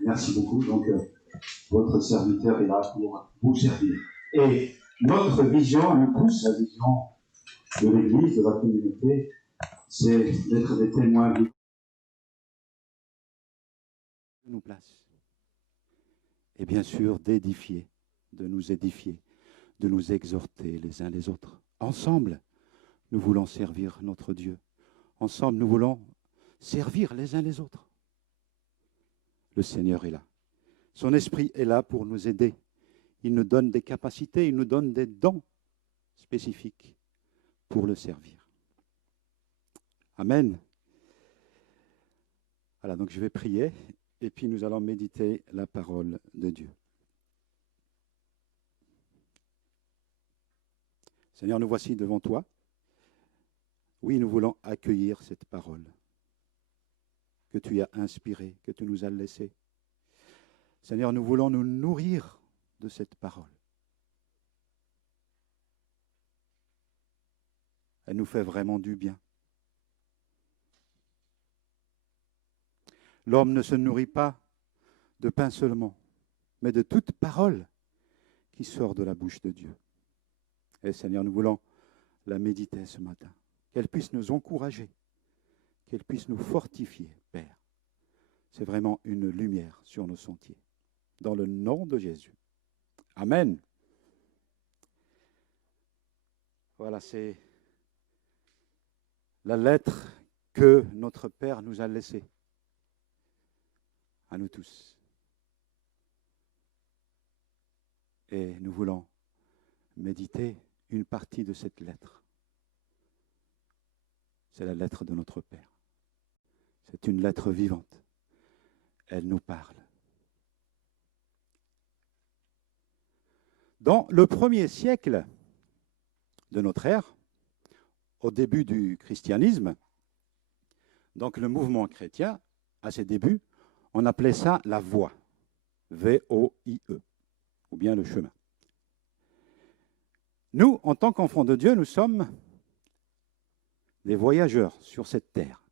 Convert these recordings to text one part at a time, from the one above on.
Merci beaucoup. Donc, votre serviteur est là pour vous servir. Et notre vision, nous tous, la vision de l'Église, de la communauté, c'est d'être des témoins vivants. Nous place. Et bien sûr, d'édifier, de nous édifier, de nous exhorter les uns les autres. Ensemble, nous voulons servir notre Dieu. Ensemble, nous voulons servir les uns les autres. Le Seigneur est là. Son esprit est là pour nous aider. Il nous donne des capacités, il nous donne des dons spécifiques pour le servir. Amen. Voilà, donc je vais prier et puis nous allons méditer la parole de Dieu. Seigneur, nous voici devant toi. Oui, nous voulons accueillir cette parole que tu as inspirée, que tu nous as laissée. Seigneur, nous voulons nous nourrir de cette parole. Elle nous fait vraiment du bien. L'homme ne se nourrit pas de pain seulement, mais de toute parole qui sort de la bouche de Dieu. Et Seigneur, nous voulons la méditer ce matin. Qu'elle puisse nous encourager, qu'elle puisse nous fortifier, Père. C'est vraiment une lumière sur nos sentiers. Dans le nom de Jésus. Amen. Voilà, c'est la lettre que notre Père nous a laissée. À nous tous. Et nous voulons méditer une partie de cette lettre. C'est la lettre de notre Père. C'est une lettre vivante. Elle nous parle. Dans le 1er siècle de notre ère, au début du christianisme, donc le mouvement chrétien, à ses débuts, on appelait ça la voie, V-O-I-E, ou bien le chemin. Nous, en tant qu'enfants de Dieu, nous sommes des voyageurs sur cette terre.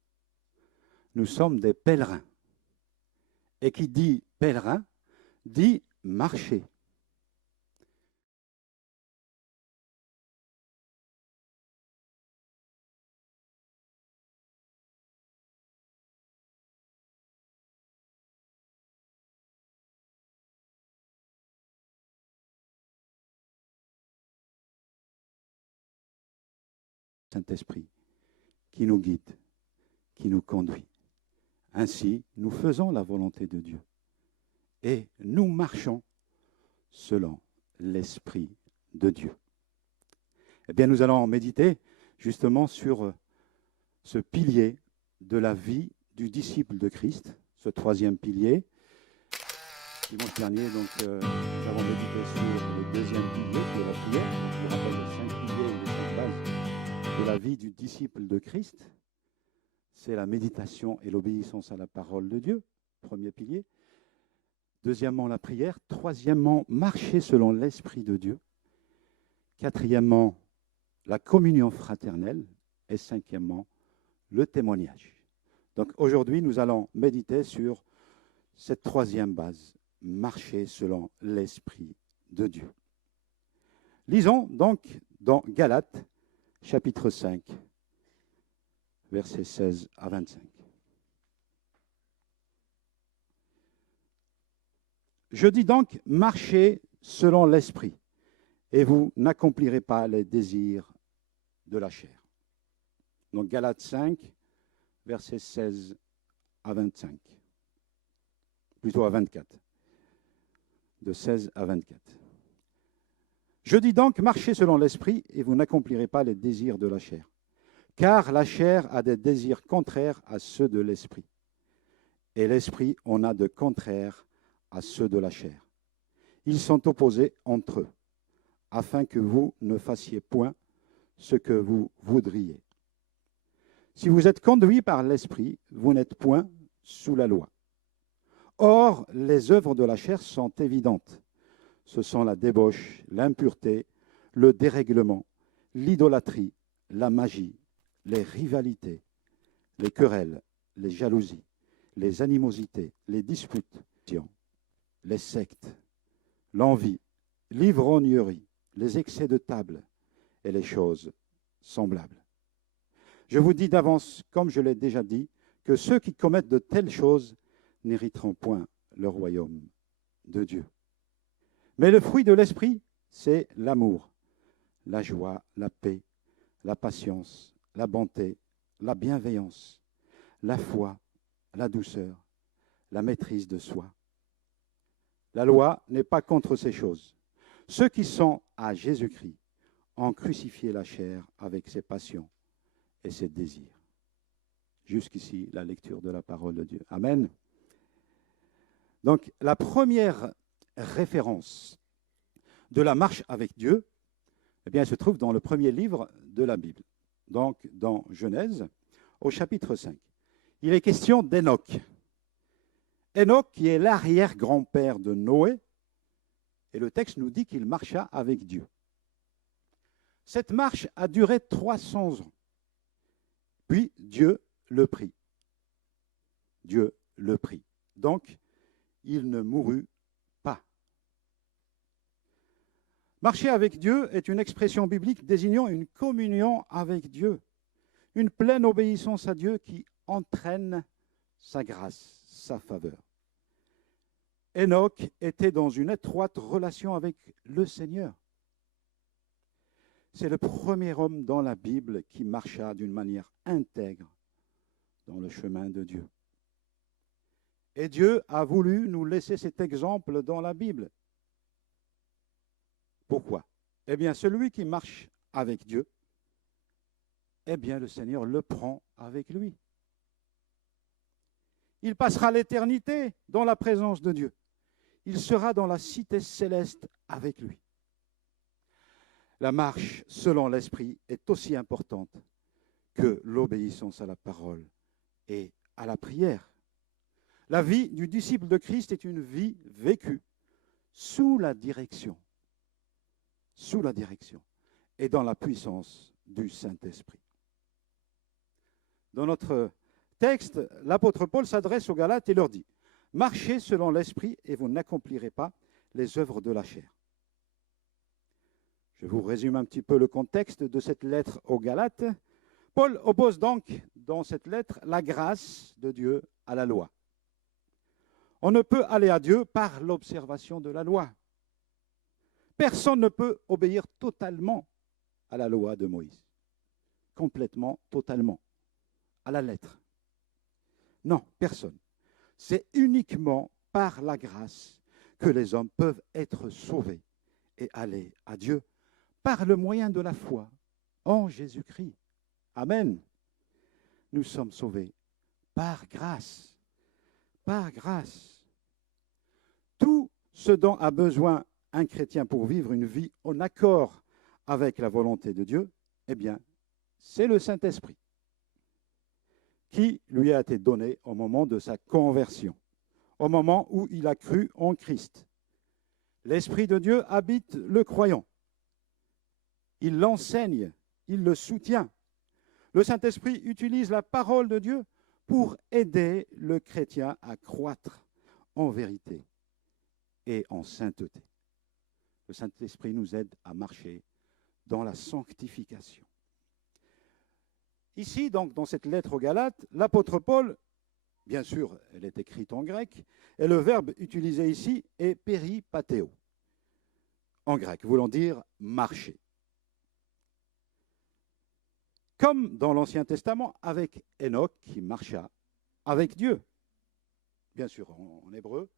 Nous sommes des pèlerins. Et qui dit pèlerin, dit marcher. Saint-Esprit qui nous guide, qui nous conduit. Ainsi, nous faisons la volonté de Dieu et nous marchons selon l'Esprit de Dieu. Eh bien, nous allons méditer justement sur ce pilier de la vie du disciple de Christ, ce 3e pilier. Dimanche dernier, donc, nous avons médité sur le 2e pilier qui est la prière. Je vous rappelle les 5 piliers ou les 5 bases de la vie du disciple de Christ. C'est la méditation et l'obéissance à la parole de Dieu, 1er pilier. 2e, la prière. 3e, marcher selon l'Esprit de Dieu. 4e, la communion fraternelle. Et 5e, le témoignage. Donc aujourd'hui, nous allons méditer sur cette 3e base, marcher selon l'Esprit de Dieu. Lisons donc dans Galates, chapitre 5, versets 16 à 25. Je dis donc, marchez selon l'Esprit, et vous n'accomplirez pas les désirs de la chair. Donc Galates 5, versets 16 à 25. Plutôt à 24. De 16 à 24. Je dis donc, marchez selon l'Esprit, et vous n'accomplirez pas les désirs de la chair. Car la chair a des désirs contraires à ceux de l'Esprit. Et l'Esprit en a de contraires à ceux de la chair. Ils sont opposés entre eux, afin que vous ne fassiez point ce que vous voudriez. Si vous êtes conduits par l'Esprit, vous n'êtes point sous la loi. Or, les œuvres de la chair sont évidentes. Ce sont la débauche, l'impureté, le dérèglement, l'idolâtrie, la magie, les rivalités, les querelles, les jalousies, les animosités, les disputes, les sectes, l'envie, l'ivrognerie, les excès de table et les choses semblables. Je vous dis d'avance, comme je l'ai déjà dit, que ceux qui commettent de telles choses n'hériteront point le royaume de Dieu. Mais le fruit de l'esprit, c'est l'amour, la joie, la paix, la patience, la bonté, la bienveillance, la foi, la douceur, la maîtrise de soi. La loi n'est pas contre ces choses. Ceux qui sont à Jésus-Christ ont crucifié la chair avec ses passions et ses désirs. Jusqu'ici, la lecture de la parole de Dieu. Amen. Donc, la première référence de la marche avec Dieu, eh bien, elle se trouve dans le premier livre de la Bible, donc dans Genèse, au chapitre 5. Il est question d'Enoch. Enoch, qui est l'arrière-grand-père de Noé, et le texte nous dit qu'il marcha avec Dieu. Cette marche a duré 300 ans. Puis Dieu le prit. Dieu le prit. Donc, il ne mourut pas. Marcher avec Dieu est une expression biblique désignant une communion avec Dieu, une pleine obéissance à Dieu qui entraîne sa grâce, sa faveur. Enoch était dans une étroite relation avec le Seigneur. C'est le premier homme dans la Bible qui marcha d'une manière intègre dans le chemin de Dieu. Et Dieu a voulu nous laisser cet exemple dans la Bible. Pourquoi? Eh bien, celui qui marche avec Dieu, eh bien, le Seigneur le prend avec lui. Il passera l'éternité dans la présence de Dieu. Il sera dans la cité céleste avec lui. La marche selon l'Esprit est aussi importante que l'obéissance à la parole et à la prière. La vie du disciple de Christ est une vie vécue sous la direction et dans la puissance du Saint-Esprit. Dans notre texte, l'apôtre Paul s'adresse aux Galates et leur dit « Marchez selon l'Esprit et vous n'accomplirez pas les œuvres de la chair. » Je vous résume un petit peu le contexte de cette lettre aux Galates. Paul oppose donc dans cette lettre la grâce de Dieu à la loi. On ne peut aller à Dieu par l'observation de la loi. Personne ne peut obéir totalement à la loi de Moïse. Complètement, totalement, à la lettre. Non, personne. C'est uniquement par la grâce que les hommes peuvent être sauvés et aller à Dieu par le moyen de la foi en Jésus-Christ. Amen. Nous sommes sauvés par grâce. Par grâce. Tout ce dont a besoin un chrétien pour vivre une vie en accord avec la volonté de Dieu, eh bien, c'est le Saint-Esprit qui lui a été donné au moment de sa conversion, au moment où il a cru en Christ. L'Esprit de Dieu habite le croyant. Il l'enseigne, il le soutient. Le Saint-Esprit utilise la parole de Dieu pour aider le chrétien à croître en vérité et en sainteté. Le Saint-Esprit nous aide à marcher dans la sanctification. Ici, donc, dans cette lettre aux Galates, l'apôtre Paul, bien sûr, elle est écrite en grec, et le verbe utilisé ici est péripathéo, en grec, voulant dire marcher. Comme dans l'Ancien Testament, avec Enoch qui marcha avec Dieu, bien sûr en hébreu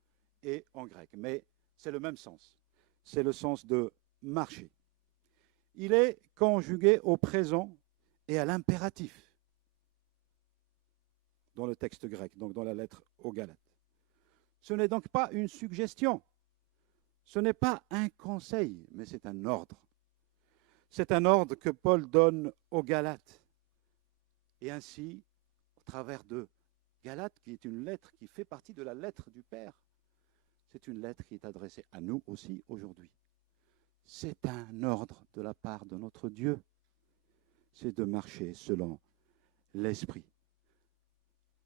et en grec, mais c'est le même sens, c'est le sens de marcher. Il est conjugué au présent et à l'impératif dans le texte grec, donc dans la lettre aux Galates. Ce n'est donc pas une suggestion, ce n'est pas un conseil, mais c'est un ordre. C'est un ordre que Paul donne aux Galates. Et ainsi, au travers de Galates, qui est une lettre qui fait partie de la lettre du Père, c'est une lettre qui est adressée à nous aussi aujourd'hui. C'est un ordre de la part de notre Dieu. C'est de marcher selon l'Esprit.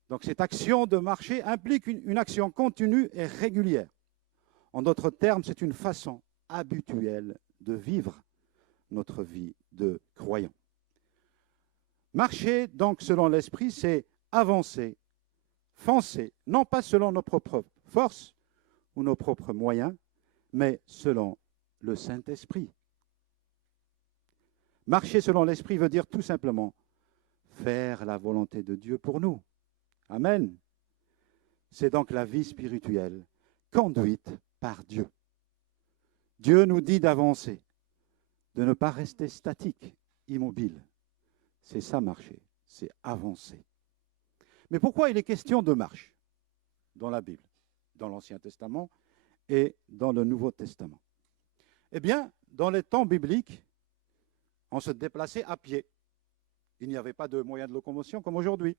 Donc cette action de marcher implique une action continue et régulière. En d'autres termes, c'est une façon habituelle de vivre notre vie de croyant. Marcher donc selon l'esprit, c'est avancer, foncer, non pas selon nos propres forces ou nos propres moyens, mais selon le Saint-Esprit. Marcher selon l'Esprit veut dire tout simplement faire la volonté de Dieu pour nous. Amen. C'est donc la vie spirituelle conduite par Dieu. Dieu nous dit d'avancer, de ne pas rester statique, immobile. C'est ça marcher, c'est avancer. Mais pourquoi il est question de marche dans la Bible, dans l'Ancien Testament et dans le Nouveau Testament? Eh bien, dans les temps bibliques, on se déplaçait à pied. Il n'y avait pas de moyens de locomotion comme aujourd'hui.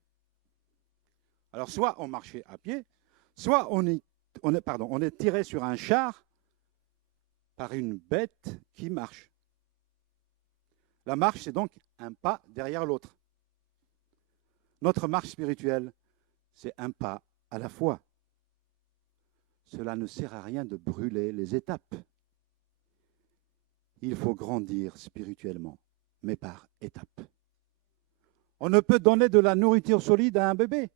Alors, soit on marchait à pied, soit on est tiré sur un char par une bête qui marche. La marche, c'est donc un pas derrière l'autre. Notre marche spirituelle, c'est un pas à la fois. Cela ne sert à rien de brûler les étapes. Il faut grandir spirituellement, mais par étapes. On ne peut donner de la nourriture solide à un bébé.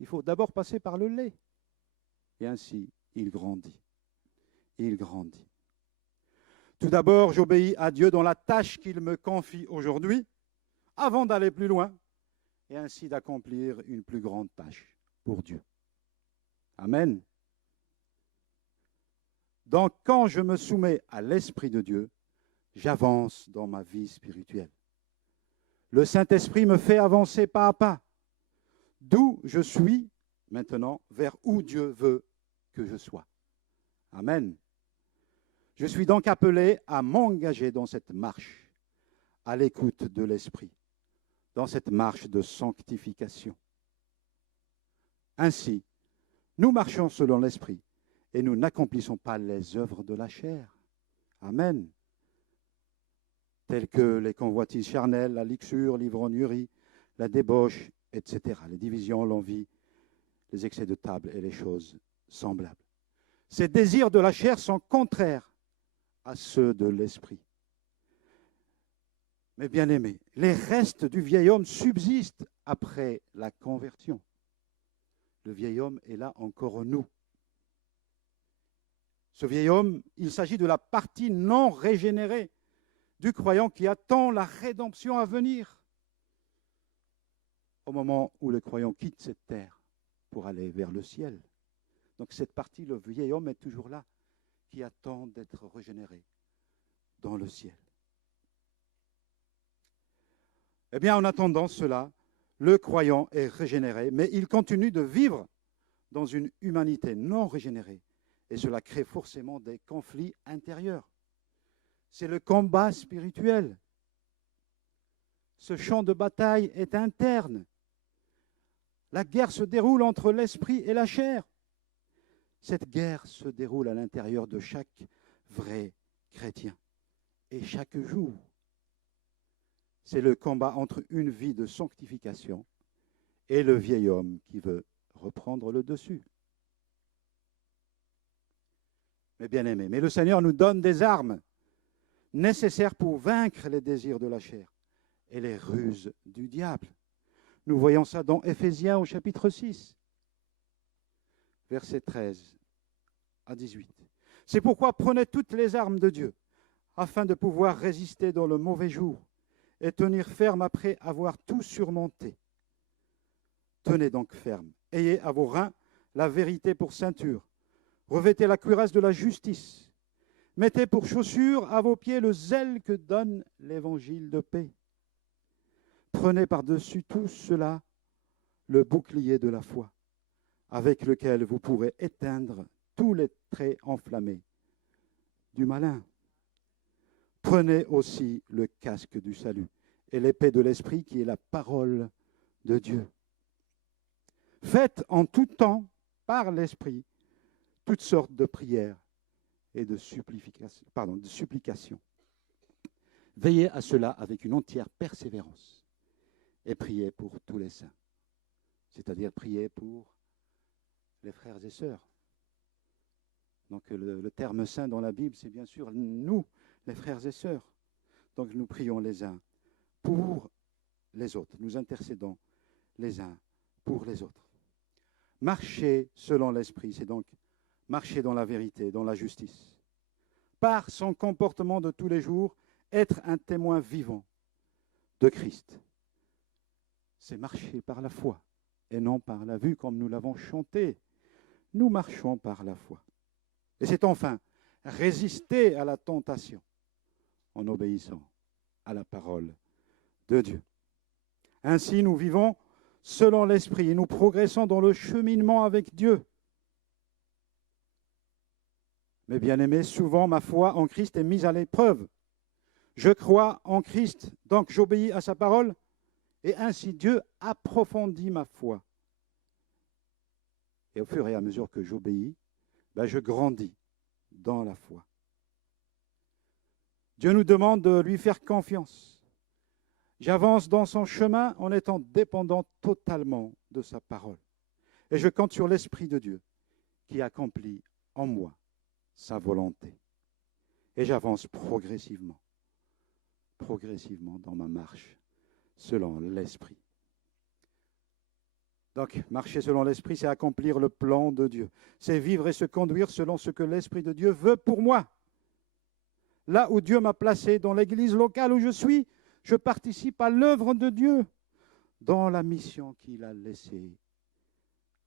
Il faut d'abord passer par le lait. Et ainsi, il grandit. Il grandit. Tout d'abord, j'obéis à Dieu dans la tâche qu'il me confie aujourd'hui, avant d'aller plus loin, et ainsi d'accomplir une plus grande tâche pour Dieu. Amen. Donc, quand je me soumets à l'Esprit de Dieu, j'avance dans ma vie spirituelle. Le Saint-Esprit me fait avancer pas à pas, d'où je suis maintenant vers où Dieu veut que je sois. Amen. Je suis donc appelé à m'engager dans cette marche, à l'écoute de l'Esprit, dans cette marche de sanctification. Ainsi, nous marchons selon l'Esprit et nous n'accomplissons pas les œuvres de la chair. Amen. Telles que les convoitises charnelles, la luxure, l'ivrognerie, la débauche, etc. Les divisions, l'envie, les excès de table et les choses semblables. Ces désirs de la chair sont contraires à ceux de l'esprit. Mais bien aimés, les restes du vieil homme subsistent après la conversion. Le vieil homme est là encore en nous. Ce vieil homme, il s'agit de la partie non régénérée du croyant qui attend la rédemption à venir. Au moment où le croyant quitte cette terre pour aller vers le ciel. Donc cette partie, le vieil homme est toujours là, qui attend d'être régénéré dans le ciel. Eh bien, en attendant cela, le croyant est régénéré, mais il continue de vivre dans une humanité non régénérée. Et cela crée forcément des conflits intérieurs. C'est le combat spirituel. Ce champ de bataille est interne. La guerre se déroule entre l'esprit et la chair. Cette guerre se déroule à l'intérieur de chaque vrai chrétien. Et chaque jour, c'est le combat entre une vie de sanctification et le vieil homme qui veut reprendre le dessus. Mais bien aimé, mais le Seigneur nous donne des armes nécessaires pour vaincre les désirs de la chair et les ruses du diable. Nous voyons ça dans Éphésiens au chapitre 6, versets 13 à 18. C'est pourquoi prenez toutes les armes de Dieu, afin de pouvoir résister dans le mauvais jour et tenir ferme après avoir tout surmonté. Tenez donc ferme, ayez à vos reins la vérité pour ceinture, revêtez la cuirasse de la justice, mettez pour chaussure à vos pieds le zèle que donne l'évangile de paix. Prenez par-dessus tout cela le bouclier de la foi, avec lequel vous pourrez éteindre tous les traits enflammés du malin. Prenez aussi le casque du salut et l'épée de l'esprit qui est la parole de Dieu. Faites en tout temps, par l'esprit, toutes sortes de prières et de supplications. Veillez à cela avec une entière persévérance et priez pour tous les saints. c'est-à-dire prier pour les frères et sœurs. Donc le terme saint dans la Bible, c'est bien sûr nous, les frères et sœurs. Donc nous prions les uns pour les autres. Nous intercédons les uns pour les autres. Marcher selon l'esprit, c'est donc marcher dans la vérité, dans la justice. Par son comportement de tous les jours, être un témoin vivant de Christ. C'est marcher par la foi et non par la vue, comme nous l'avons chanté. Nous marchons par la foi. Et c'est enfin résister à la tentation en obéissant à la parole de Dieu. Ainsi, nous vivons selon l'Esprit et nous progressons dans le cheminement avec Dieu. Mes bien-aimés, souvent ma foi en Christ est mise à l'épreuve. Je crois en Christ, donc j'obéis à sa parole, et ainsi Dieu approfondit ma foi. Et au fur et à mesure que j'obéis, je grandis dans la foi. Dieu nous demande de lui faire confiance. J'avance dans son chemin en étant dépendant totalement de sa parole. Et je compte sur l'Esprit de Dieu qui accomplit en moi sa volonté. Et j'avance progressivement dans ma marche selon l'Esprit. Donc, marcher selon l'Esprit, c'est accomplir le plan de Dieu. C'est vivre et se conduire selon ce que l'Esprit de Dieu veut pour moi. Là où Dieu m'a placé, dans l'église locale où je suis, je participe à l'œuvre de Dieu, dans la mission qu'il a laissée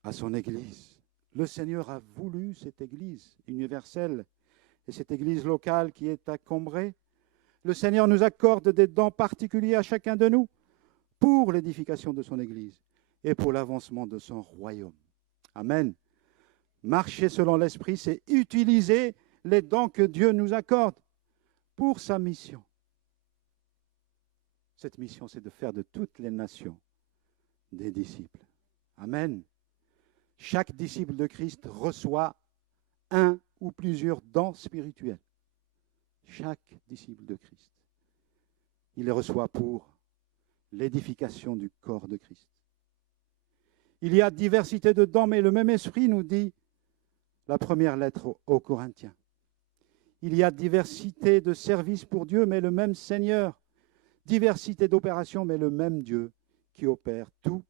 à son église. Le Seigneur a voulu cette église universelle et cette église locale qui est à Cambrai. Le Seigneur nous accorde des dons particuliers à chacun de nous pour l'édification de son église et pour l'avancement de son royaume. Amen. Marcher selon l'Esprit, c'est utiliser les dons que Dieu nous accorde pour sa mission. Cette mission, c'est de faire de toutes les nations des disciples. Amen. Chaque disciple de Christ reçoit un ou plusieurs dons spirituels. Chaque disciple de Christ. Il les reçoit pour l'édification du corps de Christ. Il y a diversité de dons, mais le même esprit nous dit la première lettre aux Corinthiens. Il y a diversité de services pour Dieu, mais le même Seigneur. Diversité d'opérations, mais le même Dieu qui opère tout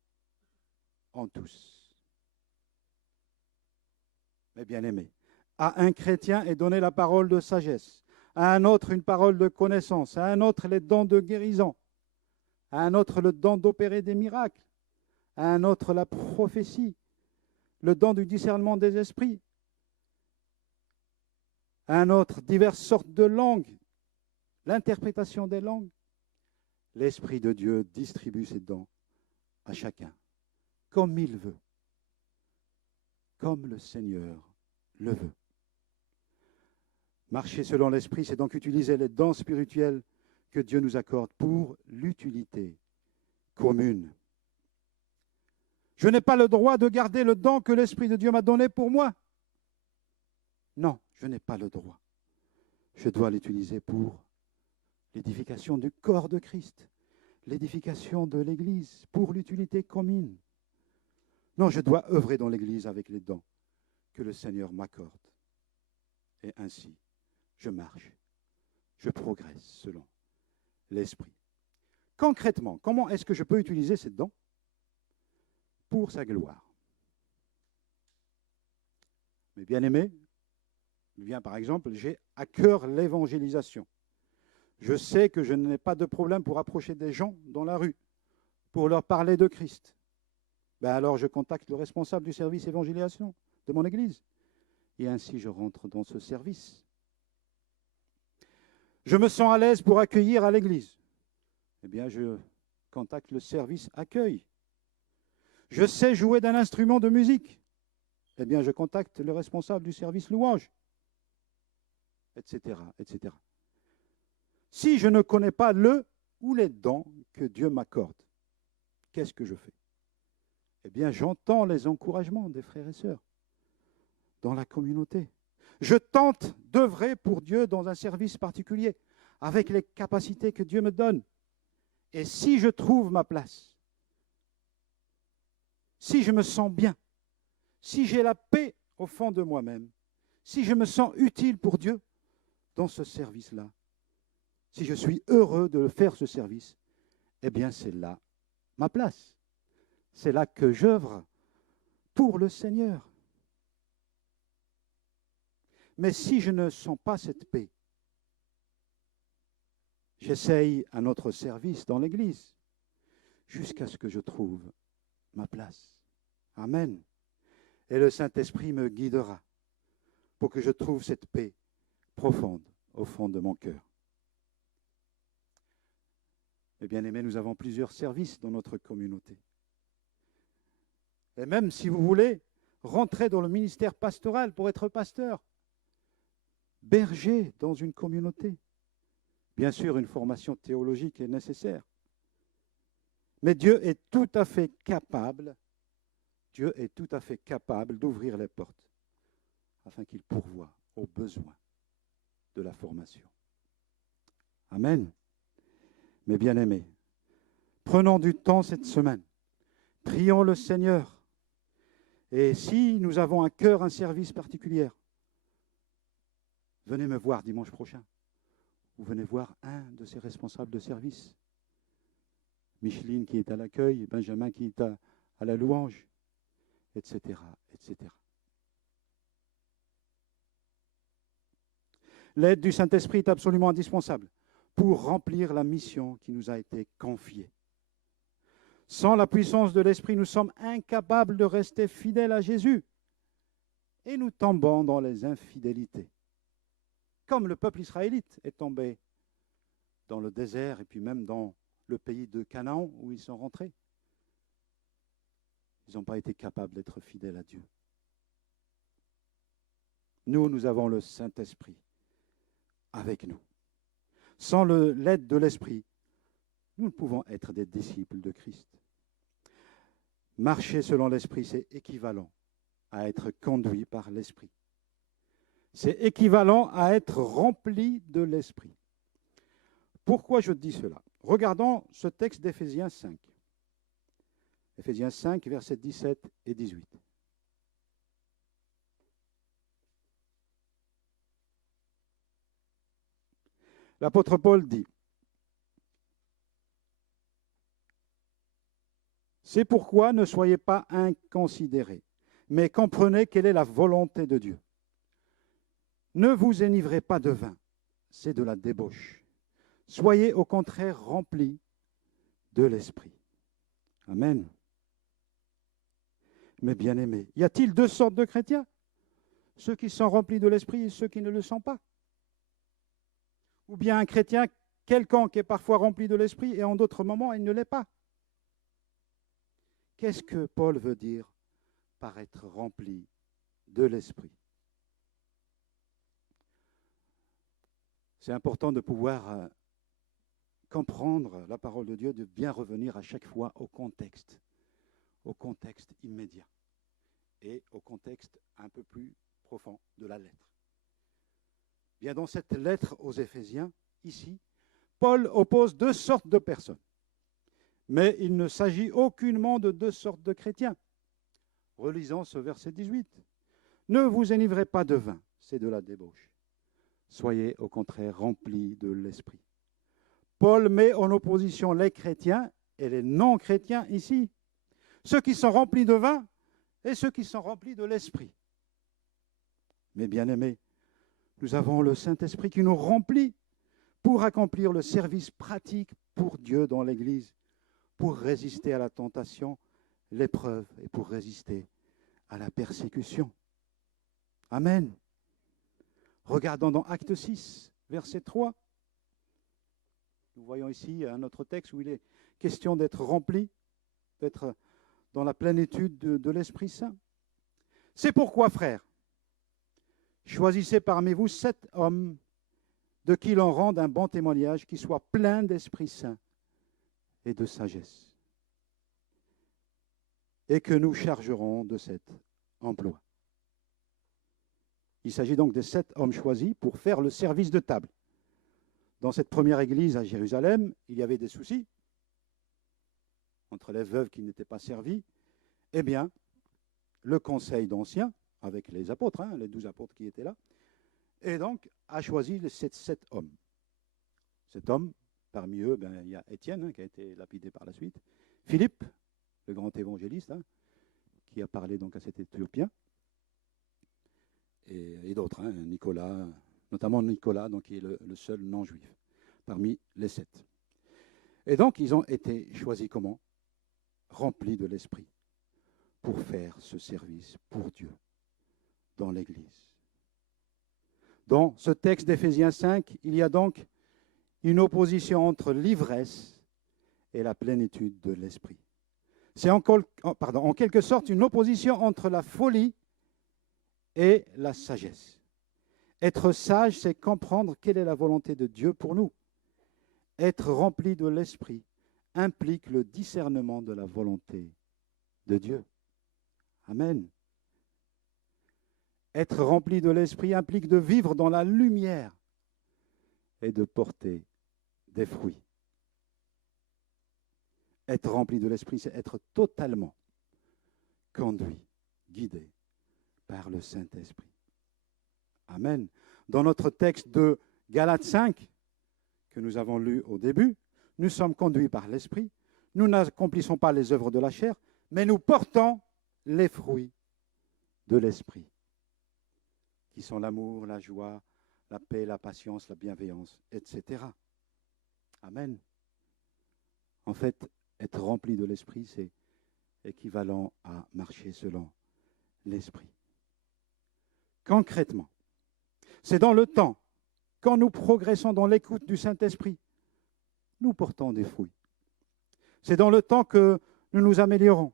en tous. Mes bien-aimés, à un chrétien est donnée la parole de sagesse, à un autre une parole de connaissance, à un autre les dons de guérison, à un autre le don d'opérer des miracles, à un autre la prophétie, le don du discernement des esprits, à un autre diverses sortes de langues, l'interprétation des langues. L'Esprit de Dieu distribue ses dons à chacun, comme il veut, comme le Seigneur le veut. Marcher selon l'Esprit, c'est donc utiliser les dons spirituels que Dieu nous accorde pour l'utilité commune. Je n'ai pas le droit de garder le don que l'Esprit de Dieu m'a donné pour moi. Non, je n'ai pas le droit. Je dois l'utiliser pour l'édification du corps de Christ, l'édification de l'Église, pour l'utilité commune. Non, je dois œuvrer dans l'Église avec les dons que le Seigneur m'accorde. Et ainsi, je marche, je progresse selon l'Esprit. Concrètement, comment est-ce que je peux utiliser ces dons pour sa gloire? Mes bien-aimés, par exemple, j'ai à cœur l'évangélisation. Je sais que je n'ai pas de problème pour approcher des gens dans la rue, pour leur parler de Christ. Alors je contacte le responsable du service évangélisation de mon église. Et ainsi je rentre dans ce service. Je me sens à l'aise pour accueillir à l'église. Je contacte le service accueil. Je sais jouer d'un instrument de musique. Je contacte le responsable du service louange, etc., etc. Si je ne connais pas le ou les dons que Dieu m'accorde, qu'est-ce que je fais? J'entends les encouragements des frères et sœurs dans la communauté. Je tente d'œuvrer pour Dieu dans un service particulier, avec les capacités que Dieu me donne. Et si je trouve ma place, si je me sens bien, si j'ai la paix au fond de moi-même, si je me sens utile pour Dieu dans ce service-là, si je suis heureux de faire ce service, eh bien c'est là ma place. C'est là que j'œuvre pour le Seigneur. Mais si je ne sens pas cette paix, j'essaye un autre service dans l'Église jusqu'à ce que je trouve ma place. Amen. Et le Saint-Esprit me guidera pour que je trouve cette paix profonde au fond de mon cœur. Et bien aimés, nous avons plusieurs services dans notre communauté. Et même si vous voulez rentrer dans le ministère pastoral pour être pasteur, berger dans une communauté, bien sûr, une formation théologique est nécessaire. Mais Dieu est tout à fait capable d'ouvrir les portes afin qu'il pourvoie aux besoins de la formation. Amen. Mes bien-aimés, prenons du temps cette semaine, prions le Seigneur. Et si nous avons à cœur un service particulier, venez me voir dimanche prochain. Ou venez voir un de ces responsables de service. Micheline qui est à l'accueil, Benjamin qui est à la louange, etc., etc. L'aide du Saint-Esprit est absolument indispensable pour remplir la mission qui nous a été confiée. Sans la puissance de l'Esprit, nous sommes incapables de rester fidèles à Jésus et nous tombons dans les infidélités. Comme le peuple israélite est tombé dans le désert et puis même dans le pays de Canaan où ils sont rentrés. Ils n'ont pas été capables d'être fidèles à Dieu. Nous avons le Saint-Esprit avec nous. Sans l'aide de l'Esprit, nous ne pouvons être des disciples de Christ. Marcher selon l'Esprit, c'est équivalent à être conduit par l'Esprit. C'est équivalent à être rempli de l'Esprit. Pourquoi je dis cela? Regardons ce texte d'Éphésiens 5. Éphésiens 5, versets 17 et 18. L'apôtre Paul dit: c'est pourquoi ne soyez pas inconsidérés, mais comprenez quelle est la volonté de Dieu. Ne vous enivrez pas de vin, c'est de la débauche. Soyez au contraire remplis de l'Esprit. Amen. Mes bien-aimés, y a-t-il deux sortes de chrétiens? Ceux qui sont remplis de l'Esprit et ceux qui ne le sont pas? Ou bien un chrétien quelconque est parfois rempli de l'Esprit et en d'autres moments il ne l'est pas? Qu'est-ce que Paul veut dire par être rempli de l'Esprit? C'est important de pouvoir comprendre la parole de Dieu, de bien revenir à chaque fois au contexte immédiat et au contexte un peu plus profond de la lettre. Bien, dans cette lettre aux Éphésiens, ici, Paul oppose deux sortes de personnes. Mais il ne s'agit aucunement de deux sortes de chrétiens. Relisons ce verset 18. Ne vous enivrez pas de vin, c'est de la débauche. Soyez au contraire remplis de l'Esprit. Paul met en opposition les chrétiens et les non-chrétiens ici. Ceux qui sont remplis de vin et ceux qui sont remplis de l'Esprit. Mes bien-aimés, nous avons le Saint-Esprit qui nous remplit pour accomplir le service pratique pour Dieu dans l'Église, pour résister à la tentation, l'épreuve et pour résister à la persécution. Amen. Regardons dans Acte 6, verset 3. Nous voyons ici un autre texte où il est question d'être rempli, d'être dans la plénitude de l'Esprit Saint. C'est pourquoi, frères, choisissez parmi vous 7 hommes de qui l'on rende un bon témoignage, qui soient pleins d'Esprit Saint et de sagesse, et que nous chargerons de cet emploi. Il s'agit donc des 7 hommes choisis pour faire le service de table. Dans cette première église à Jérusalem, il y avait des soucis entre les veuves qui n'étaient pas servies Eh bien, le conseil d'anciens, avec les apôtres, les 12 apôtres qui étaient là, et donc a choisi ces 7 hommes. Cet homme, parmi eux, il y a Étienne, qui a été lapidé par la suite, Philippe, le grand évangéliste, qui a parlé donc à cet Éthiopien, et d'autres, Nicolas, notamment Nicolas, donc, qui est le seul non-juif parmi les 7. Et donc, ils ont été choisis comment? Remplis de l'Esprit pour faire ce service pour Dieu dans l'Église. Dans ce texte d'Éphésiens 5, il y a donc une opposition entre l'ivresse et la plénitude de l'Esprit. C'est en quelque sorte une opposition entre la folie et la sagesse. Être sage, c'est comprendre quelle est la volonté de Dieu pour nous. Être rempli de l'Esprit implique le discernement de la volonté de Dieu. Amen. Être rempli de l'Esprit implique de vivre dans la lumière et de porter des fruits. Être rempli de l'Esprit, c'est être totalement conduit, guidé par le Saint-Esprit. Amen. Dans notre texte de Galates 5, que nous avons lu au début, nous sommes conduits par l'Esprit. Nous n'accomplissons pas les œuvres de la chair, mais nous portons les fruits de l'Esprit, qui sont l'amour, la joie, la paix, la patience, la bienveillance, etc. Amen. En fait, être rempli de l'Esprit, c'est équivalent à marcher selon l'Esprit. Concrètement, c'est dans le temps, quand nous progressons dans l'écoute du Saint-Esprit, nous portons des fruits. C'est dans le temps que nous nous améliorons,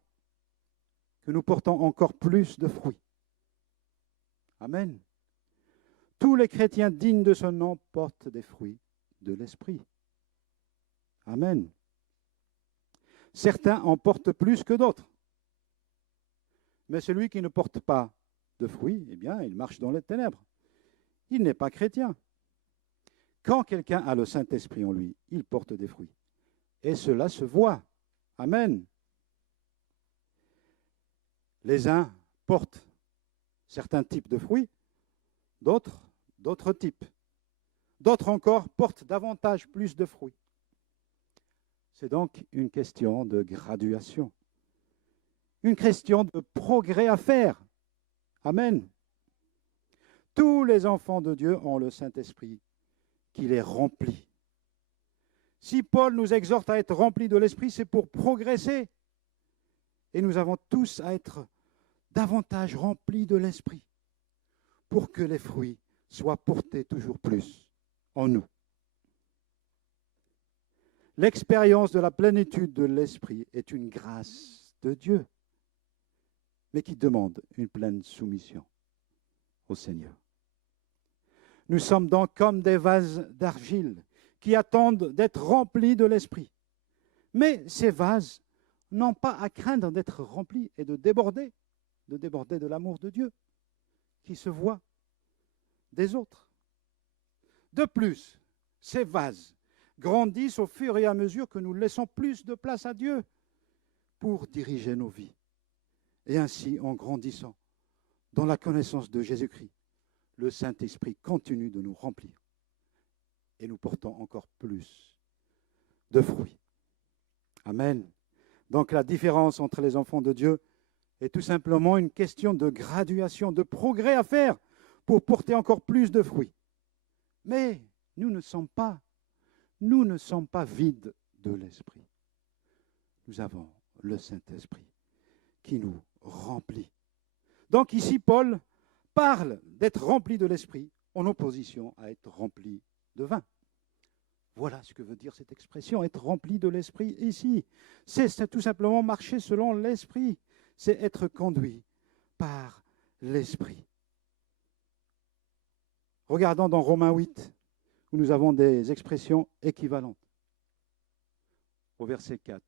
que nous portons encore plus de fruits. Amen. Tous les chrétiens dignes de ce nom portent des fruits de l'Esprit. Amen. Certains en portent plus que d'autres. Mais celui qui ne porte pas de fruits, eh bien, il marche dans les ténèbres. Il n'est pas chrétien. Quand quelqu'un a le Saint-Esprit en lui, il porte des fruits. Et cela se voit. Amen. Les uns portent certains types de fruits, d'autres types. D'autres encore portent davantage plus de fruits. C'est donc une question de graduation. Une question de progrès à faire. Amen. Tous les enfants de Dieu ont le Saint-Esprit qui les remplit. Si Paul nous exhorte à être remplis de l'Esprit, c'est pour progresser. Et nous avons tous à être davantage remplis de l'Esprit pour que les fruits soient portés toujours plus en nous. L'expérience de la plénitude de l'Esprit est une grâce de Dieu, mais qui demande une pleine soumission au Seigneur. Nous sommes donc comme des vases d'argile qui attendent d'être remplis de l'Esprit. Mais ces vases n'ont pas à craindre d'être remplis et de déborder de l'amour de Dieu qui se voit des autres. De plus, ces vases grandissent au fur et à mesure que nous laissons plus de place à Dieu pour diriger nos vies. Et ainsi, en grandissant dans la connaissance de Jésus-Christ, le Saint-Esprit continue de nous remplir et nous portons encore plus de fruits. Amen. Donc la différence entre les enfants de Dieu est tout simplement une question de graduation, de progrès à faire pour porter encore plus de fruits. Mais nous ne sommes pas vides de l'Esprit. Nous avons le Saint-Esprit qui nous remplit. Donc ici, Paul parle d'être rempli de l'Esprit en opposition à être rempli de vin. Voilà ce que veut dire cette expression, être rempli de l'Esprit ici. C'est tout simplement marcher selon l'Esprit. C'est être conduit par l'Esprit. Regardons dans Romains 8, où nous avons des expressions équivalentes. Au verset 4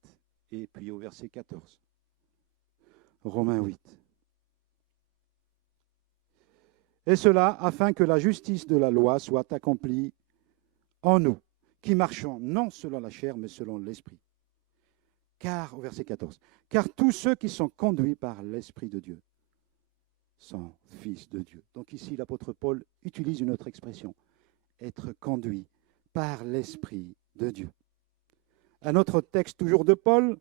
et puis au verset 14. Romains 8. Et cela afin que la justice de la loi soit accomplie en nous, qui marchons non selon la chair, mais selon l'Esprit. car, au verset 14, car tous ceux qui sont conduits par l'Esprit de Dieu sont fils de Dieu. Donc ici, l'apôtre Paul utilise une autre expression, être conduit par l'Esprit de Dieu. Un autre texte toujours de Paul,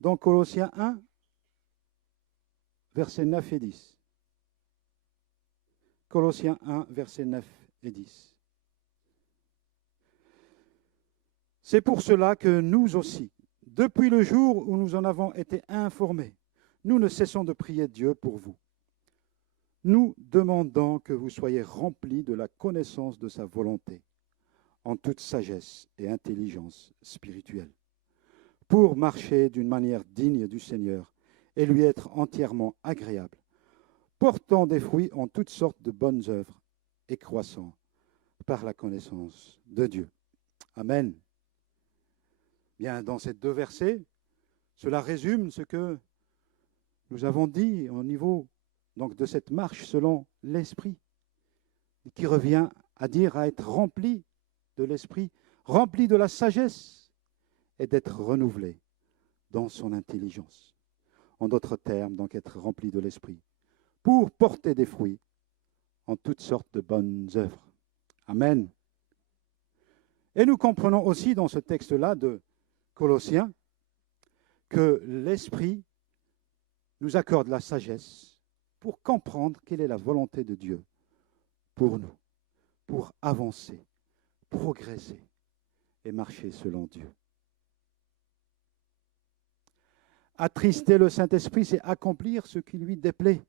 dans Colossiens 1, versets 9 et 10. Colossiens 1, versets 9 et 10. C'est pour cela que nous aussi, depuis le jour où nous en avons été informés, nous ne cessons de prier Dieu pour vous. Nous demandons que vous soyez remplis de la connaissance de sa volonté, en toute sagesse et intelligence spirituelle, pour marcher d'une manière digne du Seigneur et lui être entièrement agréable, portant des fruits en toutes sortes de bonnes œuvres et croissant par la connaissance de Dieu. Amen. Bien, dans ces deux versets, cela résume ce que nous avons dit au niveau donc, de cette marche selon l'Esprit, qui revient à dire à être rempli de l'Esprit, rempli de la sagesse et d'être renouvelé dans son intelligence. En d'autres termes, donc être rempli de l'Esprit, pour porter des fruits en toutes sortes de bonnes œuvres. Amen. Et nous comprenons aussi dans ce texte-là de Colossiens que l'Esprit nous accorde la sagesse pour comprendre quelle est la volonté de Dieu pour nous, pour avancer, progresser et marcher selon Dieu. Attrister le Saint-Esprit, c'est accomplir ce qui lui déplaît.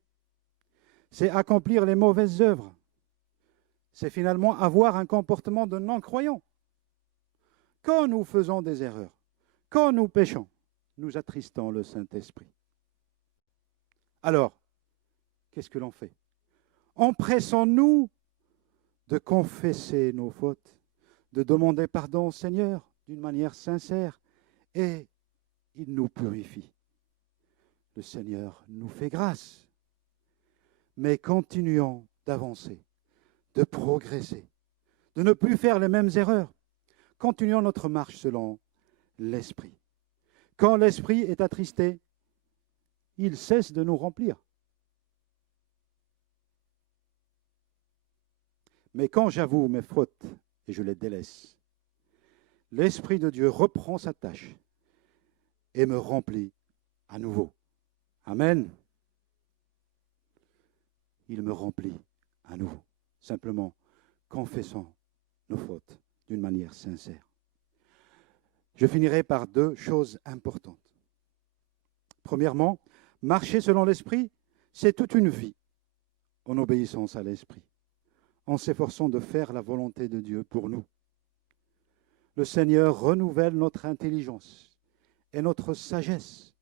C'est accomplir les mauvaises œuvres. C'est finalement avoir un comportement de non-croyant. Quand nous faisons des erreurs, quand nous péchons, nous attristons le Saint-Esprit. Alors, qu'est-ce que l'on fait? Empressons-nous de confesser nos fautes, de demander pardon au Seigneur d'une manière sincère, et il nous purifie. Le Seigneur nous fait grâce. Mais continuons d'avancer, de progresser, de ne plus faire les mêmes erreurs. Continuons notre marche selon l'Esprit. Quand l'Esprit est attristé, il cesse de nous remplir. Mais quand j'avoue mes fautes et je les délaisse, l'Esprit de Dieu reprend sa tâche et me remplit à nouveau. Amen. Il me remplit à nouveau, simplement confessant nos fautes d'une manière sincère. Je finirai par deux choses importantes. Premièrement, marcher selon l'Esprit, c'est toute une vie en obéissance à l'Esprit, en s'efforçant de faire la volonté de Dieu pour nous. Le Seigneur renouvelle notre intelligence et notre sagesse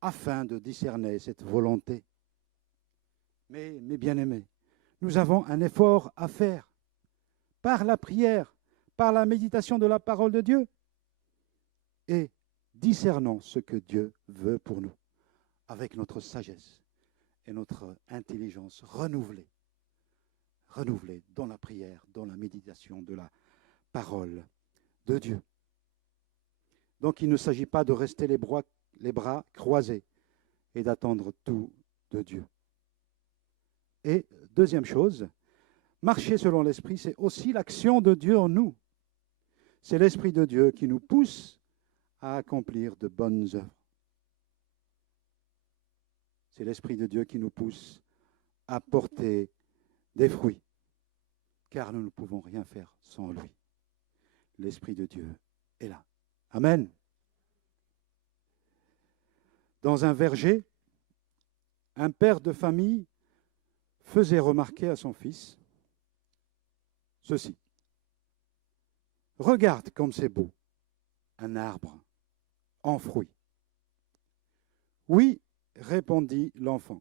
afin de discerner cette volonté. Mais, mes bien-aimés, nous avons un effort à faire par la prière, par la méditation de la parole de Dieu et discernant ce que Dieu veut pour nous avec notre sagesse et notre intelligence renouvelée dans la prière, dans la méditation de la parole de Dieu. Donc il ne s'agit pas de rester les bras croisés et d'attendre tout de Dieu. Et deuxième chose, marcher selon l'Esprit, c'est aussi l'action de Dieu en nous. C'est l'Esprit de Dieu qui nous pousse à accomplir de bonnes œuvres. C'est l'Esprit de Dieu qui nous pousse à porter des fruits, car nous ne pouvons rien faire sans lui. L'Esprit de Dieu est là. Amen. Dans un verger, un père de famille faisait remarquer à son fils ceci. Regarde comme c'est beau, un arbre en fruits. Oui, répondit l'enfant,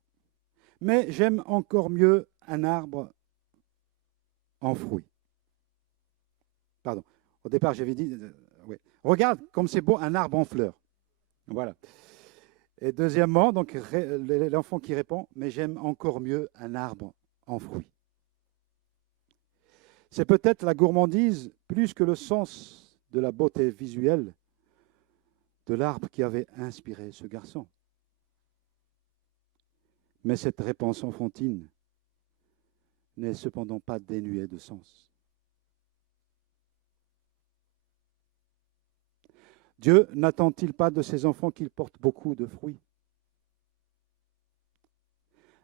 mais j'aime encore mieux un arbre en fruits. Pardon, au départ j'avais dit, oui. Regarde comme c'est beau un arbre en fleurs. Voilà. Et deuxièmement, donc l'enfant qui répond, mais j'aime encore mieux un arbre en fruits. C'est peut-être la gourmandise plus que le sens de la beauté visuelle de l'arbre qui avait inspiré ce garçon. Mais cette réponse enfantine n'est cependant pas dénuée de sens. Dieu n'attend-il pas de ses enfants qu'ils portent beaucoup de fruits?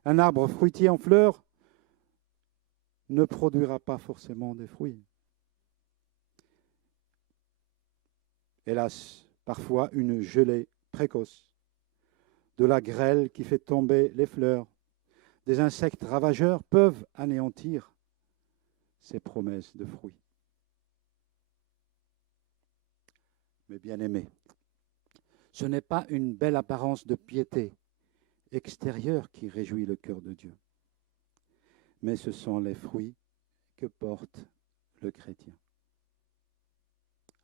Un arbre fruitier en fleurs ne produira pas forcément des fruits. Hélas, parfois une gelée précoce, de la grêle qui fait tomber les fleurs, des insectes ravageurs peuvent anéantir ces promesses de fruits. Mais bien-aimés, ce n'est pas une belle apparence de piété extérieure qui réjouit le cœur de Dieu, mais ce sont les fruits que porte le chrétien.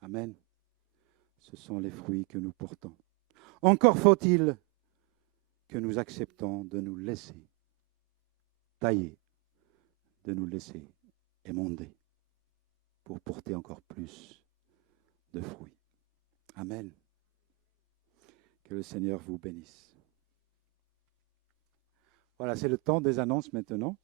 Amen. Ce sont les fruits que nous portons. Encore faut-il que nous acceptons de nous laisser tailler, de nous laisser émonder pour porter encore plus de fruits. Amen. Que le Seigneur vous bénisse. Voilà, c'est le temps des annonces maintenant.